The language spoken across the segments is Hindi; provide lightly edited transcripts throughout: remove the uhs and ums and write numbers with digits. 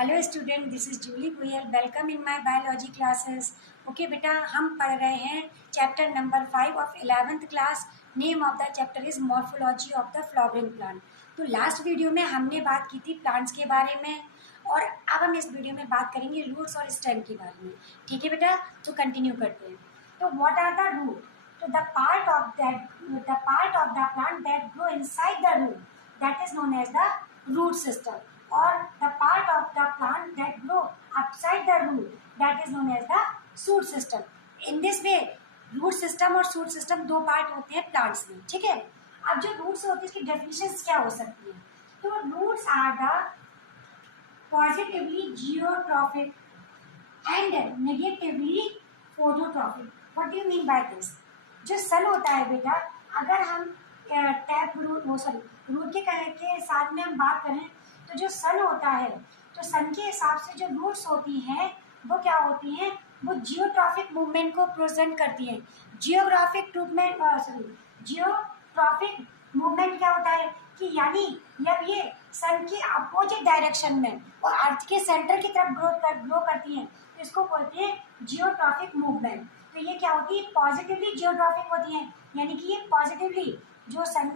Hello student, this is Julie Goyal. Welcome in my biology classes. Okay बेटा, हम पढ़ रहे हैं chapter number 5 of 11th class. Name of the chapter is morphology of the flowering plant. तो लास्ट वीडियो में हमने बात की थी प्लांट्स के बारे में, और अब हम इस वीडियो में बात करेंगे रूट्स और स्टेम के बारे में। ठीक है बेटा, तो कंटिन्यू करते हैं। तो व्हाट आर द रूट? तो the part of the plant that grow inside the root, that is known as the root system, or the part of the plant that grow upside the root, that is known as the shoot system. In this way, root system और shoot system दो पार्ट होते हैं प्लांट्स में। ठीक है, अब जो रूट्स होती है उसकी डेफिनेशंस क्या हो सकती है? तो roots are the positively geotropic and negatively phototropic. What do you mean by this? जो सन होता है बेटा, अगर हम टैप रूट रूट के साथ में हम बात करें, तो जो सन होता है, तो सन के हिसाब से जो रूट्स होती हैं वो क्या होती हैं? वो जियोट्रॉफिक मूवमेंट को प्रेजेंट करती हैं। जियोट्रॉफिक मूवमेंट क्या होता है कि यानी जब ये सन के अपोजिट डायरेक्शन में और अर्थ के सेंटर की तरफ ग्रो करती हैं, तो इसको बोलते हैं जियोट्रॉफिक मूवमेंट। तो ये क्या होती है? पॉजिटिवली जियोट्रॉफिक होती हैं, यानी कि ये पॉजिटिवली जो सन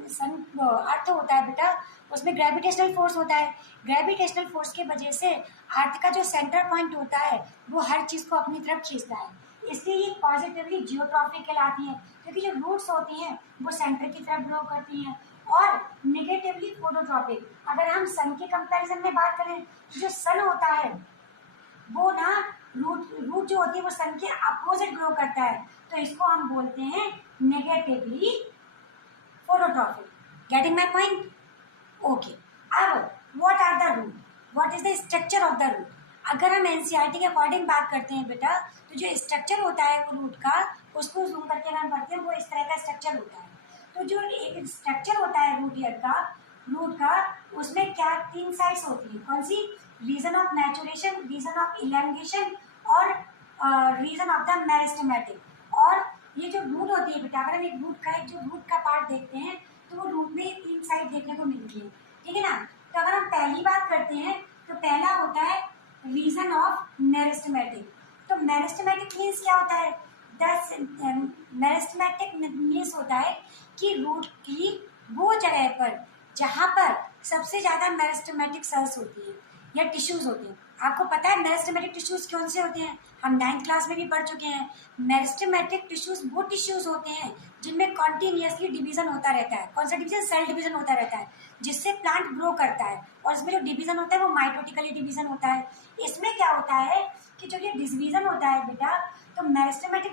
अर्थ होता है बेटा, उसमें ग्रेविटेशनल फोर्स होता है। ग्रेविटेशनल फोर्स की वजह से अर्थ का जो सेंटर पॉइंट होता है वो हर चीज़ को अपनी तरफ खींचता है, इसलिए ये पॉजिटिवली जियोट्रॉफिक कहलाती है। क्योंकि जो रूट्स होती हैं वो सेंटर की तरफ ग्रो करती हैं। और नेगेटिवली फोटोट्रॉपिक, अगर हम सन के कंपैरिजन में बात करें, जो सन होता है वो ना रूट जो होती है वो सन के अपोजिट ग्रो करता है, तो इसको हम बोलते हैं negatively phototropic. Getting my point? Okay, अब what are the root? What is the structure of the root? अगर हम एनसीईआरटी के अकॉर्डिंग बात करते हैं बेटा, तो जो स्ट्रक्चर होता है वो रूट का, उसको जूम करके अगर हम पढ़ते हैं वो इस तरह का स्ट्रक्चर होता है। तो जो एक स्ट्रक्चर होता है रूट का, उसमें क्या तीन साइड्स होती है? कौन सी? Region of maturation, region of elongation और रीजन ऑफ द मेरिस्टेमेटिक। और ये जो रूट होती है बेटा, अगर हम एक रूट का पार्ट देखते हैं, तो वो रूट में तीन साइड देखने को मिलती है। ठीक है ना? तो अगर हम पहली बात करते हैं, तो पहला होता है रीजन ऑफ मेरिस्टेमेटिक। तो मेरिस्टेमेटिक मीन्स क्या होता है? मेरिस्टेमेटिक मीन्स होता है कि रूट की वो जगह पर जहाँ पर सबसे ज्यादा मेरिस्टेमेटिक सेल्स होती है या टिश्यूज होते हैं। आपको पता है मेरिस्टेमेटिक टिश्यूज कौन से होते हैं? हम 9th क्लास में भी पढ़ चुके हैं। मेरिस्टेमेटिक टिश्यूज वो टिश्यूज होते हैं जिनमें कॉन्टिन्यूसली डिवीजन होता रहता है। कौन सा डिवीजन? सेल डिवीजन होता रहता है, जिससे प्लांट ग्रो करता है। और इसमें जो डिवीजन होता है वो माइटोटिकली डिवीजन होता है। इसमें क्या होता है कि जो ये डिवीजन होता है बेटा, तो मेरिस्टेमेटिक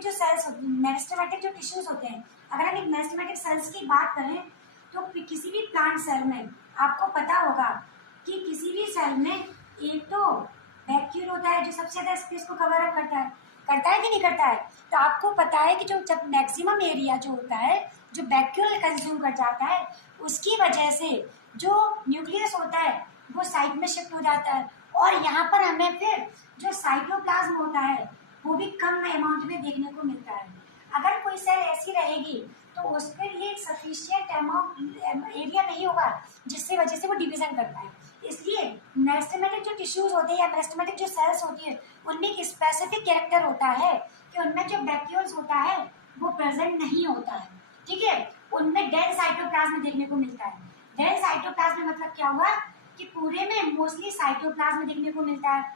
जो टिश्यूज होते हैं, अगर हम एक मेरिस्टेमेटिक सेल्स की बात करें, तो किसी भी प्लांट सेल में आपको पता होगा कि किसी भी सेल में एक तो वैक्यूल होता है जो सबसे ज्यादा स्पेस को कवर अप करता है कि नहीं करता है? तो आपको पता है कि जो जब मैक्सिमम एरिया जो होता है, जो वैक्यूल कंज्यूम कर जाता है, उसकी वजह से जो न्यूक्लियस होता है वो साइड में शिफ्ट हो जाता है, और यहाँ पर हमें फिर जो साइटोप्लाज्म होता है वो भी कम अमाउंट में देखने को मिलता है। अगर कोई सेल ऐसी रहेगी तो उसके लिए सफिशिएंट अमाउंट एरिया नहीं होगा, जिसकी वजह से वो डिवीजन करता है। इसलिए मेरिस्टेमेटिक जो टिश्यूज होते हैं या मेरिस्टेमेटिक जो सेल्स होती है, उनमें एक स्पेसिफिक कैरेक्टर होता है कि उनमें जो वैक्यूल्स होता है वो प्रेजेंट नहीं होता है। ठीक है, उनमें डेड साइटोप्लाज्म देखने को मिलता है। डेड साइटोप्लाज्म मतलब क्या हुआ कि पूरे में मोस्टली साइटोप्लाज्म देखने को मिलता है,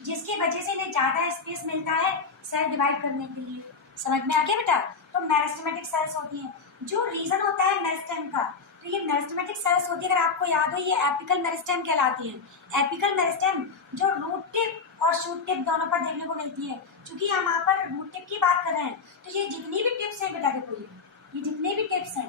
जिसकी वजह से इन्हें ज्यादा स्पेस मिलता है सेल डिवाइड करने के लिए। समझ में आ गया बेटा? तो मेरिस्टेमेटिक सेल्स होती हैं। जो रीजन होता है मेरिस्टेम का, तो ये मेरिस्टेमेटिक सेल्स होती है, अगर आपको याद हो, ये एपिकल मेरिस्टेम कहलाती है। एपिकल मेरिस्टेम जो रूट टिप और शूट टिप दोनों पर देखने को मिलती है। क्योंकि हम यहाँ पर रूट टिप की बात कर रहे हैं, तो ये जितनी भी टिप्स हैं बेटा, देखो ये जितने भी टिप्स हैं,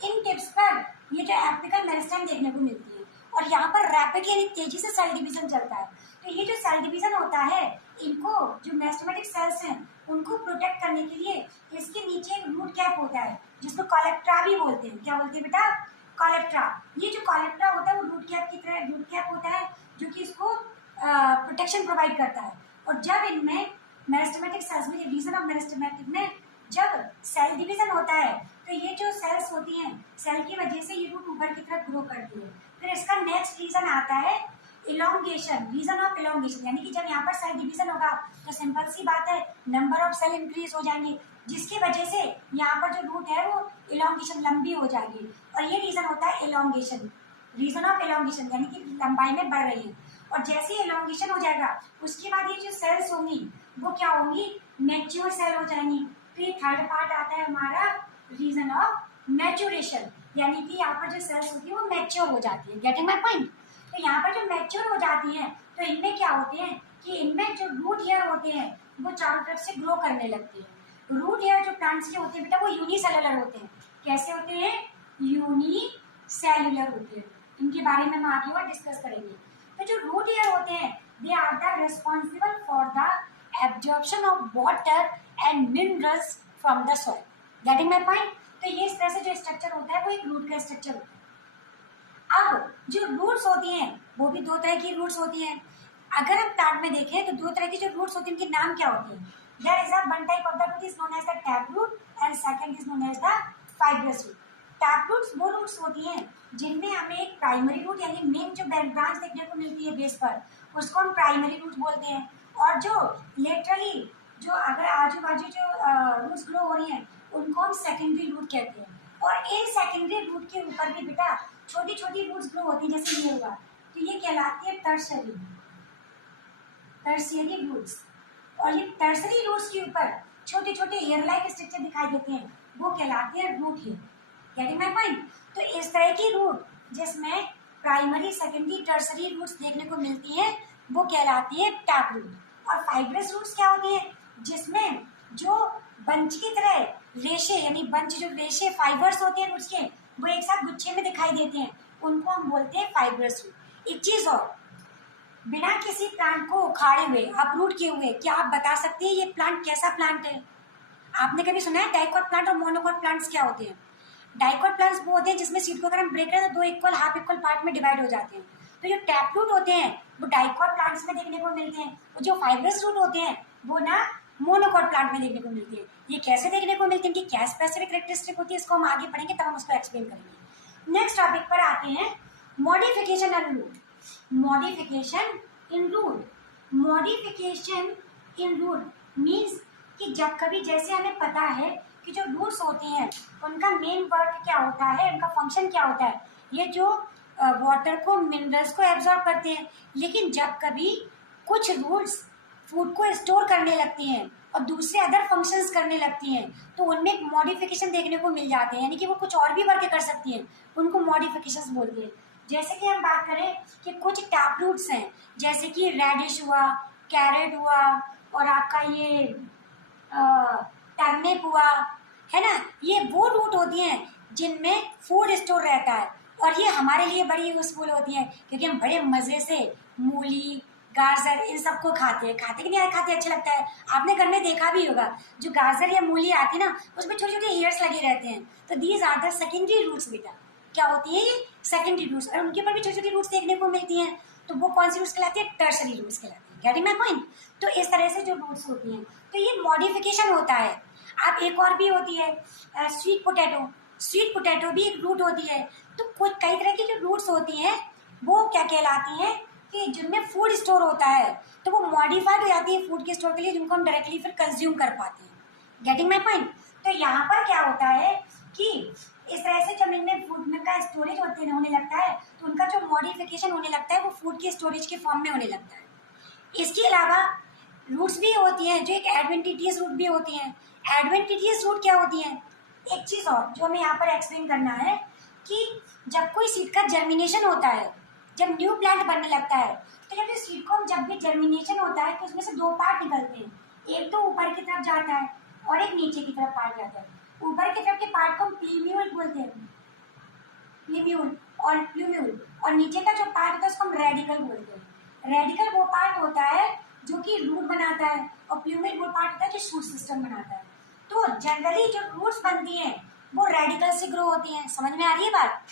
इन टिप्स पर ये जो एपिकल मेरिस्टेम देखने को मिलती है, और यहाँ पर रैपिड यानी तेजी से सेल डिवीजन चलता है। तो ये जो सेल डिवीजन होता है, इनको जो मेरिस्टेमेटिक सेल्स हैं उनको प्रोटेक्ट करने के लिए इसके नीचे एक रूट कैप होता है, जिसको कॉलेप्ट्रा भी बोलते हैं। क्या बोलते हैं बेटा? कॉलेप्ट्रा। ये जो कॉलेप्ट्रा होता है वो रूट कैप की तरह रूट कैप होता है, जो कि इसको प्रोटेक्शन प्रोवाइड करता है। और जब इनमें मेरिस्टेमेटिक सेल्स में, रीजन ऑफ मेरिस्टेमेटिक में जब सेल डिवीजन होता है, तो ये जो सेल्स होती हैं, सेल की वजह से ये रूट ऊपर की तरफ ग्रो करती है। फिर इसका नेक्स्ट रीजन आता है इलोंगेशन, रीजन ऑफ इलोंगेशन, यानी कि जब यहाँ पर सेल डिवीजन होगा तो सिंपल सी बात है नंबर ऑफ सेल इंक्रीज हो जाएंगे, जिसकी वजह से यहाँ पर जो रूट है वो इलोंगेशन लंबी हो जाएगी, और ये रीजन होता है इलोंगेशन, रीजन ऑफ इलोंगेशन, यानी कि लंबाई में बढ़ रही है। और जैसे ही इलोंगेशन हो जाएगा उसके बाद ये जो सेल्स होंगी वो क्या होंगी, मैच्योर सेल हो जाएंगी। तो ये थर्ड पार्ट आता है हमारा रीजन ऑफ मैच्योरेशन, यानी कि यहाँ पर जो सेल्स होती है वो मैच्योर हो जाती है। Getting my point? तो यहाँ पर जो मैच्योर हो जाती हैं तो इनमें क्या होते हैं कि इनमें जो रूट हेयर होते हैं वो चारों तरफ से ग्रो करने लगते हैं। रूट हेयर जो प्लांट्स के होते हैं बेटा वो यूनिसेलुलर होते हैं। कैसे होते हैं? यूनिसेलुलर होते हैं। इनके बारे में हम आगे और डिस्कस करेंगे। तो जो रूट हेयर होते हैं they are the responsible for the absorption of water and minerals from the soil. Getting my point? तो ये इस तरह से जो स्ट्रक्चर होता है वो एक रूट का स्ट्रक्चर होता है। अब जो रूट्स होती हैं वो भी दो तरह की रूट्स होती हैं। अगर हम प्लांट में देखें तो दो तरह की जो रूट्स होती हैं उनके नाम क्या होते हैं? There is a one type of the root is known as the tap root and second is known as the fibrous root. Tap roots वो रूट्स होती हैं जिनमें हमें एक प्राइमरी रूट यानी मेन जो ब्रांच देखने को मिलती है बेस पर उसको हम प्राइमरी रूट बोलते हैं, और जो लेटरली जो अगर आजू बाजू जो रूट्स ग्रो हो रही हैं उनको हम सेकेंडरी रूट कहते हैं। और इन सेकेंडरी रूट के ऊपर भी बेटा छोटी छोटी रूट्स ग्रो होती है, जैसे ये हुआ तो ये कहलाती है टर्शरी रूट्स। और ये टर्शरी रूट्स के ऊपर छोटे छोटे हेयर लाइक स्ट्रक्चर दिखाई देते हैं वो कहलाते हैं root hair. Getting my point? तो इस तरह की रूट जिसमें प्राइमरी सेकेंडरी टर्शरी रूट्स देखने को मिलती हैं वो कहलाती है टैप रूट। और फाइब्रस रूट्स क्या होती है? जिसमें जो बंच की तरह रेशे यानी बंच जो रेशे फाइबर्स होते हैं रूट्स के वो एक साथ गुच्छे में दिखाई देते हैं उनको हम बोलते हैं फाइब्रस रूट। एक चीज और, बिना किसी प्लांट को उखाड़े हुए अपरूट किए हुए क्या आप बता सकते हैं ये प्लांट कैसा प्लांट है? आपने कभी सुना है डाइकॉट प्लांट और मोनोकॉट प्लांट्स क्या होते हैं? डाइकॉट प्लांट्स वो होते हैं जिसमें सीड को अगर हम ब्रेक करें तो दो इक्वल हाफ इक्वल पार्ट में डिवाइड हो जाते हैं। तो जो टैप रूट होते हैं वो डाइकॉट प्लांट्स में देखने को मिलते हैं, और जो फाइब्रस रूट होते हैं वो ना मोनोकॉट प्लांट में देखने को मिलते हैं। ये कैसे देखने को मिलते हैं, इनकी क्या स्पेसिफिक कैरेक्टरिस्टिक होती है इसको हम आगे पढ़ेंगे तब हम उसको एक्सप्लेन करेंगे। नेक्स्ट टॉपिक पर आते हैं modification in root. Modification in root, modification in root means कि जब कभी जैसे हमें पता है कि जो रूट्स होते हैं उनका मेन वर्क क्या होता है, उनका फंक्शन क्या होता है, ये जो वाटर को मिनरल्स को एब्जॉर्ब करते हैं, लेकिन जब कभी कुछ रूट्स फूड को स्टोर करने लगती हैं और दूसरे अदर फंक्शंस करने लगती हैं तो उनमें एक मॉडिफिकेशन देखने को मिल जाते हैं, यानी कि वो कुछ और भी वर्क कर सकती हैं, उनको मॉडिफिकेशंस बोलते हैं। जैसे कि हम बात करें कि कुछ टैप रूट्स हैं जैसे कि रेडिश हुआ, कैरेट हुआ, और आपका ये टर्निप हुआ, है ना, ये वो रूट होती हैं जिनमें फूड स्टोर रहता है, और ये हमारे लिए बड़ी यूजफुल होती हैं क्योंकि हम बड़े मज़े से मूली गाजर इन सबको खाते कि नहीं खाते, अच्छा लगता है। आपने घर में देखा भी होगा जो गाजर या मूली आती है ना उसमें छोटे छोटे हेयर्स लगे रहते हैं, तो these are the secondary roots बेटा। क्या होती है ये? Secondary roots. और उनके ऊपर भी छोटी छोटी रूट्स देखने को मिलती हैं तो वो कौन सी रूट्स कहलाती है? टर्शरी रूट्स कहलाती है। Getting my point? तो इस तरह से जो रूट्स होती हैं तो ये मॉडिफिकेशन होता है। अब एक और भी होती है स्वीट पोटैटो। स्वीट पोटैटो भी एक रूट होती है। तो कुछ कई तरह की जो रूट्स होती हैं वो क्या कहलाती हैं कि जिनमें फूड स्टोर होता है तो वो मॉडिफाइड हो जाती है फूड के स्टोर के लिए, जिनको हम डायरेक्टली फिर कंज्यूम कर पाते हैं। Getting my point? तो यहाँ पर क्या होता है कि इस तरह से जब इनमें फूड में का स्टोरेज होने लगता है तो उनका जो मॉडिफिकेशन होने लगता है वो फूड के स्टोरेज के फॉर्म में होने लगता है। इसके अलावा रूट्स भी होती हैं जो एक एडवेंटिटियस रूट भी होती हैं। एडवेंटिटियस रूट क्या होती हैं? एक चीज़ और जो हमें यहाँ पर एक्सप्लेन करना है कि जब कोई सीड का जर्मिनेशन होता है, जब न्यू प्लांट बनने लगता है, तो जब इस सीड को जब भी जर्मिनेशन होता है तो उसमें से दो पार्ट निकलते हैं, एक तो ऊपर की तरफ जाता है और एक नीचे की तरफ पार्ट जाता है। ऊपर की तरफ के पार्ट को हम प्लीम्यूल बोलते हैं, प्लीम्यूल और नीचे का जो पार्ट होता है उसको हम रेडिकल बोलते हैं। रेडिकल वो पार्ट होता है जो कि रूट बनाता है और प्लूमेल वो पार्ट होता है जो शूट सिस्टम बनाता है। तो जनरली जो रूट्स बनती हैं वो रेडिकल से ग्रो होती हैं। समझ में आ रही है बात?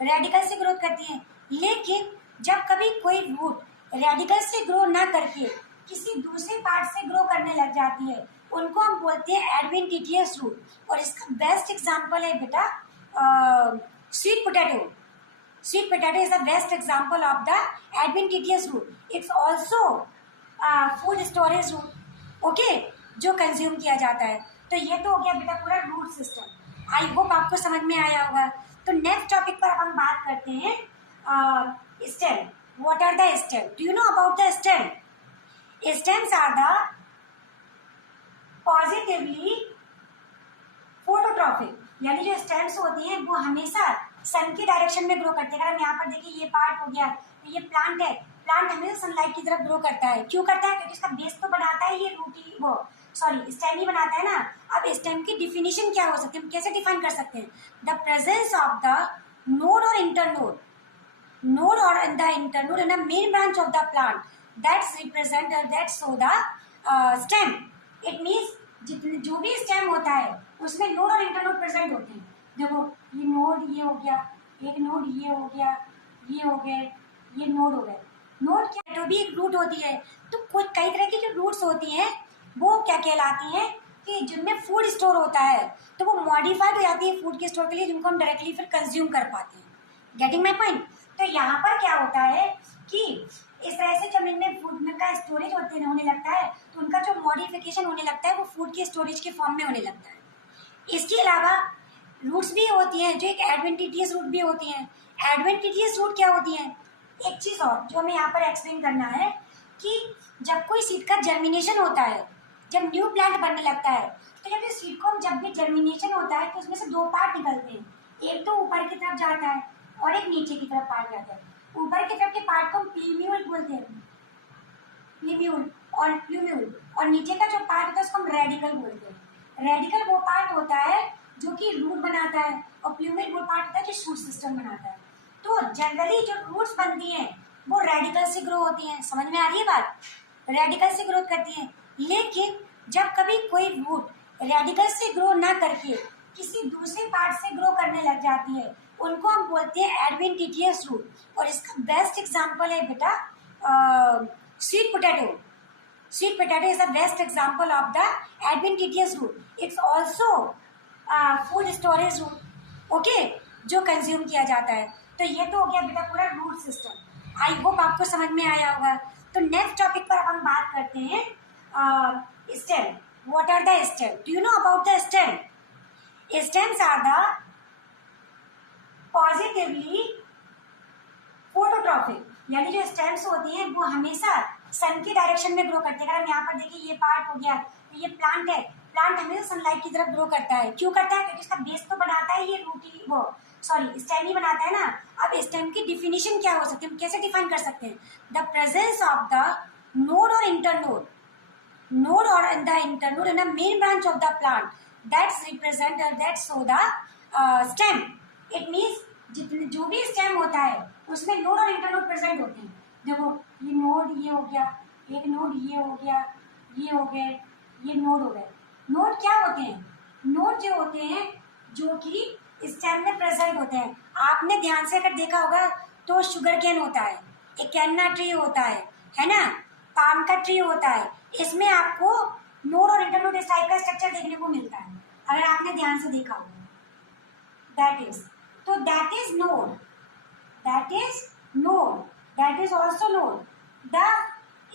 रेडिकल से ग्रोथ करती हैं। लेकिन जब कभी कोई रूट रेडिकल से ग्रो ना करके किसी दूसरे पार्ट से ग्रो करने लग जाती है उनको हम बोलते हैं एडवेंटिटियस रूट। और इसका बेस्ट एग्जांपल है बेटा sweet potato. Sweet potato is the best example of the adventitious root. It's also food storage root. Okay, जो कंज्यूम किया जाता है। तो ये तो हो गया बेटा पूरा रूट सिस्टम। आई होप आपको समझ में आया होगा। तो नेक्स्ट टॉपिक पर हम बात करते हैं stem. What are the stem? Do you know about the stem? Stems are the positively phototropic, यानी जो स्टेम्स होती हैं वो हमेशा सन की डायरेक्शन में ग्रो करते हैं। अगर हम यहाँ पर देखिए ये पार्ट हो गया, तो ये प्लांट है, प्लांट हमेशा सनलाइट की तरफ ग्रो करता है। क्यों करता है? क्योंकि इसका बेस तो बनाता है ये रूटी वो सॉरी स्टेम ही बनाता है ना। अब स्टेम की डिफिनीशन क्या हो सकती है, हम कैसे डिफाइन कर सकते हैं? The presence of the node और internode, node or in the internode in the main branch of the plant that's represent that show the stem. It means जितने जो भी स्टेम होता है उसमें नोड और इंटरनोड प्रेजेंट होते हैं। देखो ये नोड ये हो गया, एक नोड ये हो गया, ये हो गए, ये नोड हो गए। नोड क्या जो भी एक रूट होती है, तो कुछ कई तरह की जो रूट्स होती हैं वो क्या कहलाती हैं कि जिनमें फूड स्टोर होता है, तो वो मॉडिफाइड हो जाती है फूड के स्टोर के लिए, जिनको हम डायरेक्टली फिर कंज्यूम कर पाते हैं। Getting my point? तो यहाँ पर क्या होता है कि इस तरह से जब इनमें फूड में का स्टोरेज होने लगता है, तो उनका जो मॉडिफिकेशन होने लगता है वो फूड के स्टोरेज के फॉर्म में होने लगता है। इसके अलावा रूट्स भी होती हैं जो एक एडवेंटिटियस रूट भी होती हैं। एडवेंटिटियस रूट क्या होती हैं? एक चीज़ और जो हमें यहाँ पर एक्सप्लेन करना है कि जब कोई सीड का जर्मिनेशन होता है, जब न्यू प्लांट बनने लगता है, तो जब इस सीड को जब भी जर्मिनेशन होता है तो उसमें से दो पार्ट निकलते हैं। एक तो ऊपर की तरफ जाता है और एक नीचे की तरफ पार्ट जाता है। ऊपर की तरफ के पार्ट को हम प्लीम्यूल बोलते हैं, प्लीम्यूल और नीचे का जो पार्ट होता है उसको हम रेडिकल बोलते हैं। रेडिकल वो पार्ट होता है जो कि रूट बनाता है और प्लूमेल वो पार्ट होता है जो शूट सिस्टम बनाता है। तो जनरली जो रूट्स बनती हैं वो रेडिकल से ग्रो होती हैं। समझ में आ रही है बात? रेडिकल से ग्रोथ करती हैं। लेकिन जब कभी कोई रूट रेडिकल से ग्रो ना करके किसी दूसरे पार्ट से ग्रो करने लग जाती है, उनको हम बोलते हैं एडवेंटिटियस रूट। और इसका बेस्ट एग्जांपल है बेटा sweet potato. Sweet potato is the best example of the adventitious root. It's also food storage root. Okay, जो कंज्यूम किया जाता है। तो ये तो हो गया बेटा पूरा रूट सिस्टम। आई होप आपको समझ में आया होगा। तो नेक्स्ट टॉपिक पर हम बात करते हैं stem. What are the stem? Do you know about the stem? Stems are the positively phototropic, यानी जो स्टेम्स होती हैं वो हमेशा सन की डायरेक्शन में ग्रो करते हैं। अगर हम यहाँ पर देखिए ये पार्ट हो गया, तो ये प्लांट है, प्लांट हमेशा सनलाइट की तरफ ग्रो करता है। क्यों करता है? क्योंकि इसका बेस तो बनाता है ये रूटी वो सॉरी स्टेम ही बनाता है ना। अब स्टेम की डिफिनीशन क्या हो सकती है, हम कैसे डिफाइन कर सकते हैं? The presence of the node और internode, node or in the internode in the main branch of the plant that's represent that show the stem. It means जितने जो भी स्टेम होता है उसमें नोड और इंटरनोड प्रेजेंट होते हैं। देखो ये नोड ये हो गया, एक नोड ये हो गया, ये हो गए, ये नोड हो गए। नोड क्या होते हैं? नोड जो होते हैं जो कि स्टेम में प्रेजेंट होते हैं। आपने ध्यान से अगर देखा होगा तो शुगर केन होता है, एक कैन्ना ट्री होता है ना, पाम का ट्री होता है। इसमें आपको नोड और इंटरनोड इस टाइप का स्ट्रक्चर देखने को मिलता है, अगर आपने ध्यान से देखा होगा। दैट इज तो that is node, that is node, that is also node. The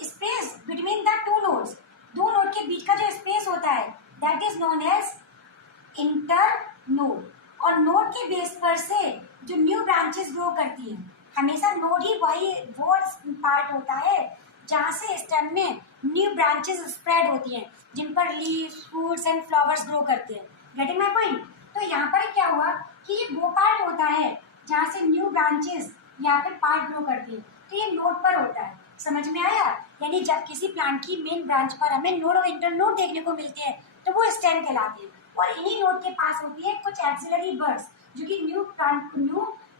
space between the two nodes, दो नोड के बीच का जो स्पेस होता है that is known as internode. और नोड के बेस पर से जो न्यू ब्रांचेस ग्रो करती हैं, हमेशा नोड ही वो पार्ट होता है जहाँ से स्टेम में न्यू ब्रांचेस स्प्रेड होती हैं, जिन पर leaves, fruits and flowers grow करते हैं। Getting my point? तो यहाँ पर क्या हुआ कि ये वो पार्ट होता है जहाँ से न्यू ब्रांचेस या फिर पार्ट ग्रो करते हैं, तो ये नोड पर होता है। समझ में आया? यानी जब किसी प्लांट की मेन ब्रांच पर हमें नोड और इंटरनोड देखने को मिलते हैं तो वो स्टेम कहलाते हैं। और इन्हीं नोड के पास होती है कुछ एक्सिलरी बर्ड्स जो कि न्यू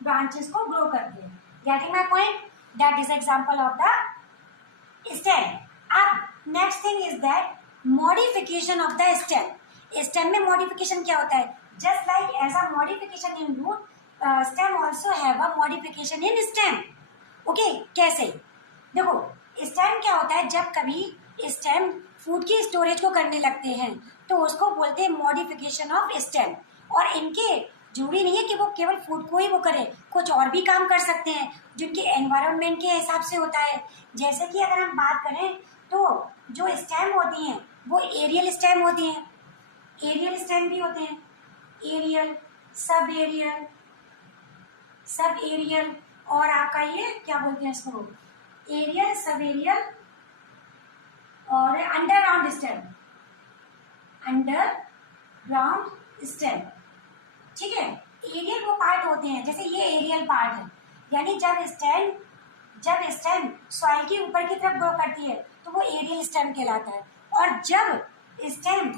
ब्रांचेस को ग्रो करते हैं। Getting my point? That is example of the stem. अब next thing is that modification of the stem. Stem में मॉडिफिकेशन क्या होता है? Just like as a modification in root, stem also have a modification in stem. Okay, कैसे? देखो स्टेम क्या होता है, जब कभी स्टेम फूड की स्टोरेज को करने लगते हैं तो उसको बोलते हैं मॉडिफिकेशन ऑफ स्टेम। और इनके जरूरी नहीं है कि वो केवल फूड को ही वो करे, कुछ और भी काम कर सकते हैं जो कि एनवायरनमेंट के हिसाब से होता है। जैसे कि अगर हम बात करें तो जो स्टेम होती हैं वो एरियल स्टेम होती हैं, एरियल स्टेम भी होते हैं, aerial, sub aerial, sub aerial, और आपका ये क्या बोलते हैं इसको, एरियल, सब एरियल और अंडरग्राउंड स्टेम, अंडरग्राउंड स्टेम। ठीक है, एरियल वो पार्ट होते हैं, जैसे ये एरियल पार्ट है, यानी जब स्टेम सॉइल के ऊपर की तरफ ग्रो करती है तो वो एरियल स्टेम कहलाता है। और जब स्टेम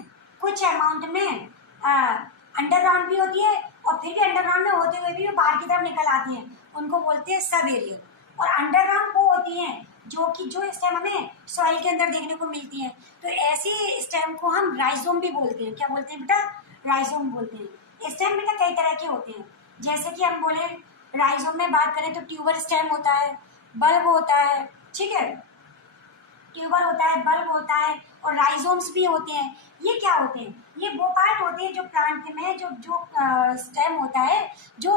कुछ अमाउंट में अंडरग्राउंड भी होती है और फिर भी अंडरग्राउंड में होते हुए भी वो बाहर की तरफ निकल आती हैं, उनको बोलते हैं सब एरियल। और अंडरग्राउंड वो होती हैं जो स्टेम हमें सॉइल के अंदर देखने को मिलती है। तो ऐसी स्टेम को हम राइजोम भी बोलते हैं। क्या बोलते हैं बेटा? राइजोम बोलते हैं। स्टेम बेटा कई तरह के होते हैं, जैसे कि हम बोले राइजोम में बात करें तो ट्यूबर स्टेम होता है, बल्ब होता है, ठीक है, ट्यूबर होता है, बल्ब होता है और राइजोम्स भी होते हैं। ये क्या होते हैं? ये वो पार्ट होते हैं जो प्लांट में जो स्टेम होता है जो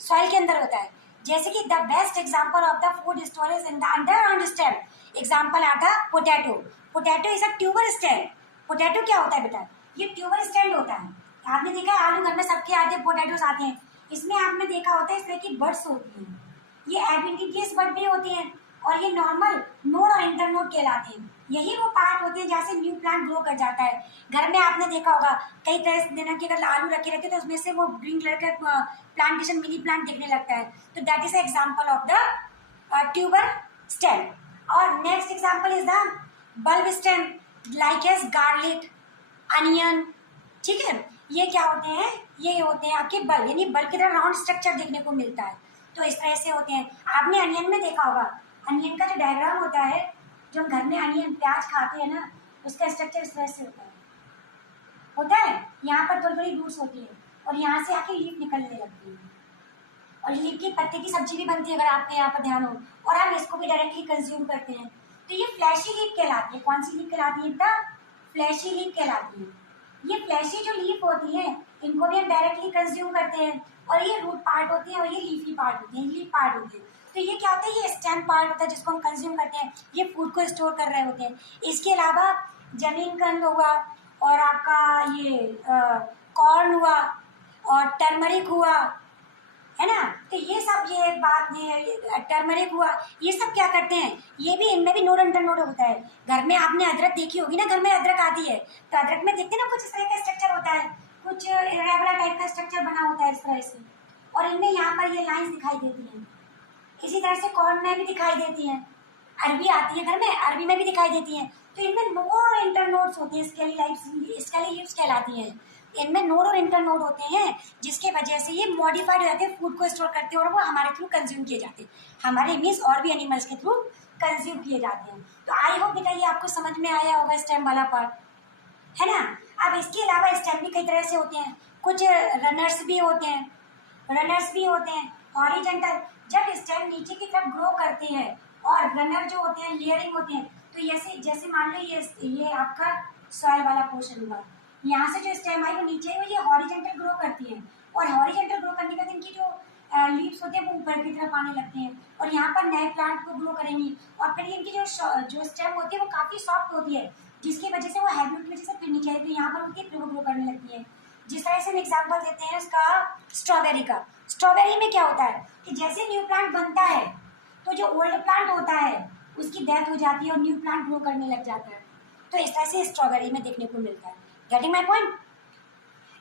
सॉइल के अंदर होता है। जैसे कि the best example of the food storage in the underground stem, example आता potato. Potato is a tuber stem. Potato क्या होता है बेटा? ये ट्यूबर स्टेम होता है। आपने देखा है आलू घर में सबके आते हैं, पोटैटोस आते हैं, इसमें आपने देखा होता है इस तरह की बर्ड्स होती हैं, ये एडवेंटिशियस बर्ड भी होती हैं और ये नॉर्मल नोड और इंटरनोड कहलाते हैं। यही वो पार्ट होते हैं जहाँ से न्यू प्लांट ग्रो कर जाता है। घर में आपने देखा होगा कई तरह के अगर आलू रखे रहते हैं तो उसमें से वो ग्रीन कलर का प्लांटेशन मिनी प्लांट दिखने लगता है। तो that is example of the tuber stem. और next example is the bulb stem, like as garlic, onion. ठीक है, ये क्या होते हैं? ये होते हैं आपके बल्ब, यानी बल्ब की तरह राउंड स्ट्रक्चर देखने को मिलता है। तो इस तरह से होते हैं। आपने अनियन में देखा होगा, अनियन का जो डायग्राम होता है, जो हम घर में अनियन प्याज खाते हैं ना, उसका स्ट्रक्चर इस तरह से होता है। यहाँ पर थोड़ी थोड़ी रूट्स होती है और यहाँ से आके लीफ निकलने लगती है और लीफ की पत्ते की सब्जी भी बनती है अगर आपके यहाँ पर ध्यान हो, और हम इसको भी डायरेक्टली कंज्यूम करते हैं। तो ये फ्लैशी लीफ कहलाती है। कौन सी लीफ कहलाती है बेटा? फ्लैशी लीफ कहलाती है। ये फ्लैशी जो लीफ होती है इनको भी हम डायरेक्टली कंज्यूम करते हैं, और ये रूट पार्ट होती है और ये लीफी पार्ट होती है, लीफ पार्ट होती है। तो ये क्या होता है? ये स्टेम पार्ट होता है जिसको हम कंज्यूम करते हैं, ये फूड को स्टोर कर रहे होते हैं। इसके अलावा जमीन कंद हुआ और आपका ये कॉर्न हुआ और टर्मरिक हुआ, है ना। तो ये सब, ये बात, ये टर्मरिक हुआ, ये सब क्या करते हैं? ये भी, इनमें भी नोड इंटरनोड होता है। घर में आपने अदरक देखी होगी ना, घर में अदरक आती है तो अदरक में देखते हैं ना कुछ इस तरह का स्ट्रक्चर होता है, कुछ इरेगुलर टाइप का स्ट्रक्चर बना होता है इस तरह से, और इनमें यहाँ पर ये लाइंस दिखाई देती हैं। इसी तरह से कॉर्न में भी दिखाई देती हैं, अरबी आती है घर में, अरबी में भी दिखाई देती हैं। तो इनमें नोड और इंटरनोड्स होते हैं, स्केली लीव्स कहलाती हैं। इनमें नोड और इंटरनोड होते हैं जिसके वजह से ये मॉडिफाइड हो जाते हैं, फूड को स्टोर करते हैं और वो हमारे थ्रू कंज्यूम किए जाते हैं, हमारे मीन्स और भी एनिमल्स के थ्रू कंज्यूम किए जाते हैं। तो आई होप बेटा ये आपको समझ में आया होगा स्टेम वाला पार्ट, है ना। अब इसके अलावा स्टेम भी कई तरह से होते हैं, कुछ रनर्स भी होते हैं, रनर्स भी होते हैं हॉरिजॉन्टल, जब स्टेम नीचे की तरफ ग्रो करती है, और रनर जो होते हैं लेयरिंग होते हैं। तो जैसे जैसे मान लो ये आपका सॉइल वाला पोर्शन हुआ, यहाँ से जो स्टेम आई वो नीचे आई, वो ये हॉरिजॉन्टल ग्रो करती है, और हॉरिजॉन्टल ग्रो करने के बाद इनकी जो लीव्स होते हैं वो ऊपर की तरफ आने लगते हैं और यहाँ पर नए प्लांट को ग्रो करेंगी। और फिर इनकी जो स्टेम होती है वो काफ़ी सॉफ्ट होती है, जिसकी वजह से वो हैबिट की वजह से फिर नीचे आई, तो यहाँ पर उनकी फिर ग्रो करने लगती है। जिस तरह से हम एग्जाम्पल देते हैं उसका स्ट्रॉबेरी का। स्ट्रॉबेरी में क्या होता है कि जैसे न्यू प्लांट बनता है तो जो ओल्ड प्लांट होता है उसकी डेथ हो जाती है और न्यू प्लांट ग्रो करने लग जाता है। तो इस तरह से स्ट्रॉबेरी में देखने को मिलता है। Getting my point?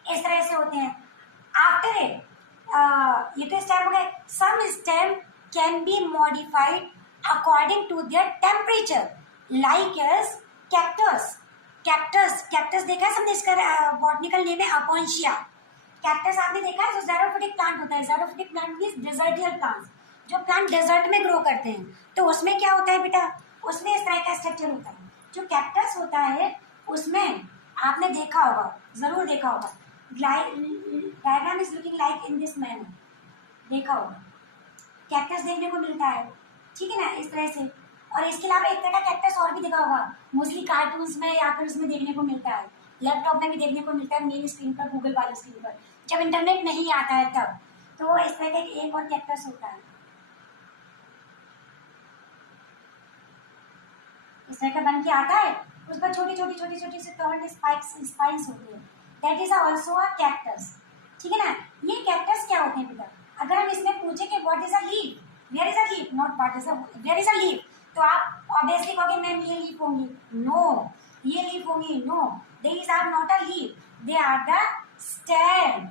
इस तरह से होते हैं। आफ्टर इट ये तो स्टेम हो गए। Some stem can be modified according to their temperature, like as cactus. Cactus देखा है सबने, इसका बॉटनिकल नेम है अपोइंशिया। कैक्टस आपने देखा है, जो ज़ेरोफिटिक प्लांट होता है। ज़ेरोफिटिक प्लांट मीन्स डेजर्टियल प्लांट, जो प्लांट डेजर्ट में ग्रो करते हैं। तो उसमें क्या होता है बेटा? उसमें इस तरह का स्ट्रक्चर होता है। जो कैक्टस होता है उसमें आपने देखा होगा, जरूर देखा होगा, diagram is looking like in this manner, देखा होगा, कैक्टस देखने को मिलता है, ठीक है ना, इस तरह से। और इसके अलावा एक तरह का कैक्टस और भी देखा होगा, मोस्टली कार्टून्स में या फिर उसमें देखने को मिलता है, लैपटॉप में भी देखने को मिलता है, मेन स्क्रीन पर, गूगल वाली स्क्रीन पर। जब इंटरनेट नहीं आता है तब। तो वो इस तरह का एक और कैक्टस होता है, इस तरह का बन के आता है, उस पर छोटी छोटी छोटी छोटी से टर्न स्पाइक्स होते हैं, that is also a cactus. ठीक है ना। ये कैक्टस क्या होते हैं बेटा, अगर हम इसमें पूछे कि what is a leaf, where is a leaf, not what is a, where is a leaf, तो आप ऑब्वियसली कहोगे मैम ये लीफ होंगी, नो, ये लीफ होंगी, no, these are not a leaf, they are the stem.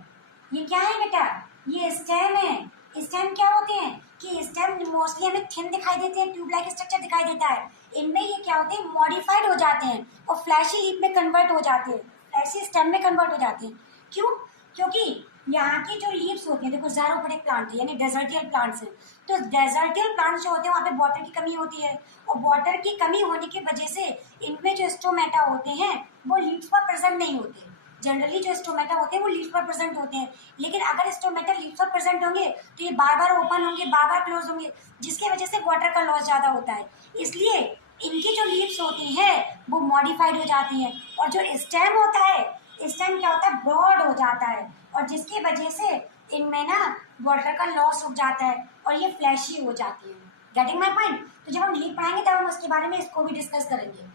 ये क्या है बेटा, ये स्टेम है। स्टेम क्या होते हैं कि स्टेम मोस्टली हमें थिन दिखाई देते हैं, ट्यूब लाइक स्ट्रक्चर दिखाई देता है, इनमें ये क्या होते हैं, मॉडिफाइड हो जाते हैं और फ्लैशी लीफ में कन्वर्ट हो जाते हैं, फ्लैशी स्टेम में कन्वर्ट हो जाते हैं। क्यों, क्योंकि यहाँ की जो लीव्स होती हैं, देखो ज़ारोपोडिक प्लांट है यानी डेजर्टियल प्लांट्स है, तो डेजर्टियल प्लांट्स जो होते हैं वहाँ पे वाटर की कमी होती है, और वाटर की कमी होने की वजह से इनमें जो स्टोमेटा होते हैं वो लीव्स पर प्रेजेंट नहीं होते। जनरली जो स्टोमेटा होते हैं वो लीव्स पर प्रेजेंट होते हैं, लेकिन अगर स्टोमेटा लीव्स पर प्रेजेंट होंगे तो ये बार बार ओपन होंगे, बार बार क्लोज होंगे, जिसकी वजह से वाटर का लॉस ज़्यादा होता है। इसलिए इनकी जो लीव्स होती हैं वो मॉडिफाइड हो जाती हैं, और जो स्टेम होता है, स्टेम क्या होता है, ब्रॉड हो जाता है, और जिसकी वजह से इनमें ना वाटर का लॉस हो जाता है और ये फ्लैशी हो जाती है। Getting my point. तो जब हम लीफ पढ़ाएंगे तब हम उसके बारे में इसको भी डिस्कस करेंगे।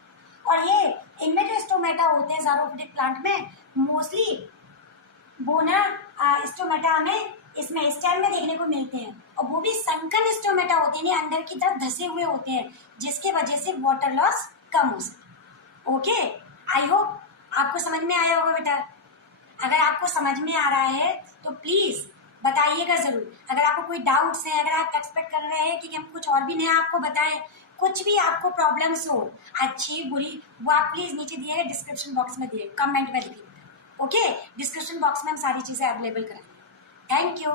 और ये इनमें जो स्टोमेटा होते हैं ज़ारोफिटिक प्लांट में मोस्टली वो ना स्टोमेटा हमें इसमें स्टेम में देखने को मिलते हैं, और वो भी संकन स्टोमेटा होते हैं, अंदर की तरफ धसे हुए होते हैं, जिसके वजह से वाटर लॉस कम हो सके। ओके, आई होप आपको समझ में आया होगा बेटा। अगर आपको समझ में आ रहा है तो प्लीज बताइएगा जरूर। अगर आपको कोई डाउट्स है, अगर आप एक्सपेक्ट कर रहे हैं कि हम कुछ और भी नया आपको बताएं, कुछ भी आपको प्रॉब्लम्स हो, अच्छी बुरी, वो आप प्लीज नीचे दिए डिस्क्रिप्शन बॉक्स में दिए, कमेंट में लिखिए। ओके, डिस्क्रिप्शन बॉक्स में हम सारी चीजें अवेलेबल कराएंगे। Thank you.